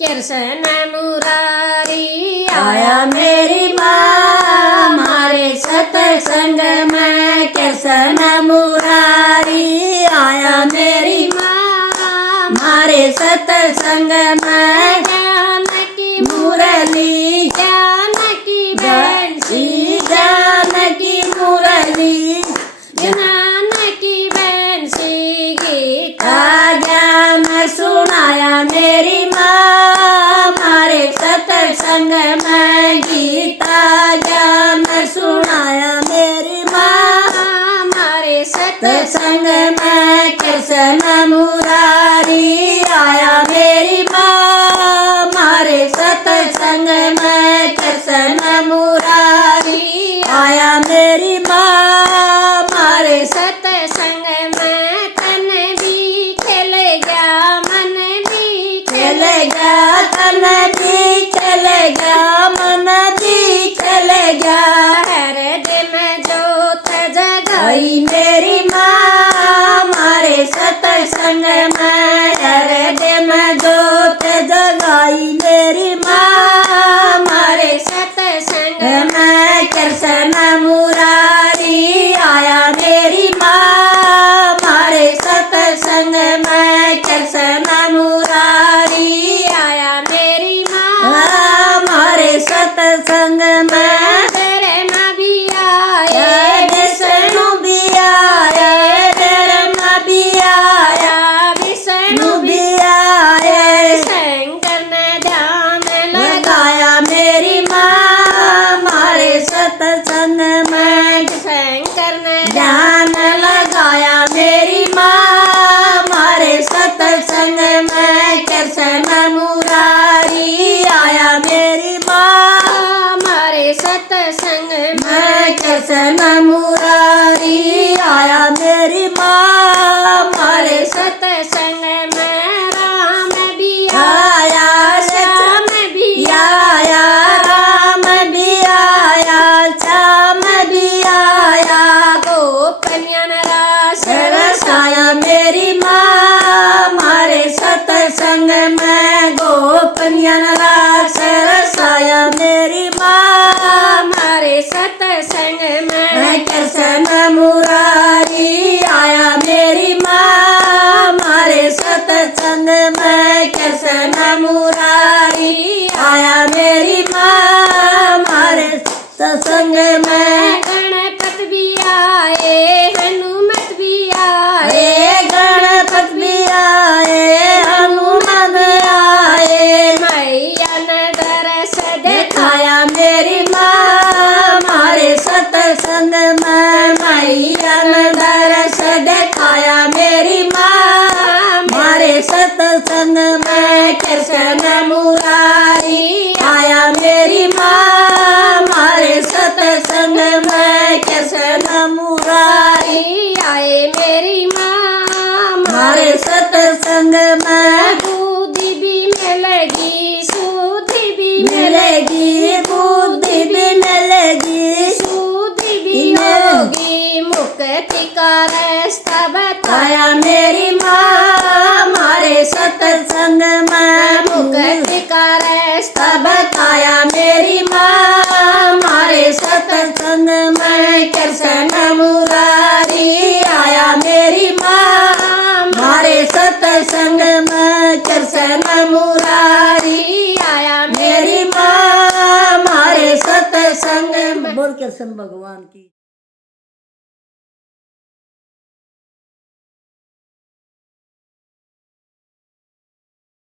कृष्ण मुरारी आया मेरी माँ मारे सत्संग में। कृष्ण मुरारी आया मेरी माँ मारे सत्संग में। ज्ञान की मुरली ज्ञान की बंसी ज्ञान की मुरली ज्ञान की बंसी गीता ज्ञान सुनाया मेरी माँ मारे सत्संग में। गीता ज्ञान सुनाया मेरी माँ हमारे सत्संग में। कृष्ण मुरारी आया मेरी माँ मारे सत्संग में। कृष्ण मुरारी आया मेरी माँ मारे सत्संग में तन भी खेल गया मन भी खेल चलेगा तन भी चलेगा मन भी चलेगा। हृदय में जोत जगाई आई मेरी माँ मारे सत्संग में। हृदय में जोत जगाई मेरी माँ मारे सत्संग मैं। कृष्ण मुरारी आया मेरी माँ मारे सत्संग में। कृष्ण मुरारी आया मेरी माँ मारे सत्संग में। धर्म भी आए विष्णु भी आए धर्म भी आया विष्णु भी भी आए। शंकर ने ध्यान लगा लगाया मेरी माँ मारे सत्संग में। शंकर ने ध्यान लगाया मेरी माँ मारे सत्संग में। कृष्ण मुरारी आया मेरी माँ हमारे सत्संग में मैं। कृष्ण मुरारी आया मेरी माँ मारे सत्संग में राम भी आया श्याम भी आया राम भी आया श्याम भी आया। गोपनियन रास रसाया मेरी माँ मारे सत्संग में। गोपनियन रास रसाया मेरी माँ हमारे सत्संग में कृष्ण मुरारी आया मेरी माँ मारे सत्संग में। कृष्ण मुरारी आया मेरी माँ मारे सत्संग में। गणपत भी आए हनुमत भी आए आए गणपत भी आए हनुमान आए। मैया ने दरस देखा दिखाया मेरी माँ मारे सत्संग में। मैया ने दरस दिखाया मेरी माँ मारे सत्संग में। कृष्ण मुरारी आया मेरी माँ मारे सत्संग में। कृष्ण मुरारी आए मेरी माँ मारे सत्संग में। बुद्धि भी मिलेगी सुधि भी मिलेगी बुद्धि भी मिलेगी सुधि भी होगी मुक्ति का रास्ता बताया आया मेरी माँ मारे सत्संग में। मुक्ति का रास्ता बताया मेरी माँ मारे सत्संग में। कृष्ण मुरारी आया मेरी माँ मारे सत्संग में। कृष्ण मुरारी आया मेरी माँ मारे सत्संग में। बोल कृष्ण भगवान की।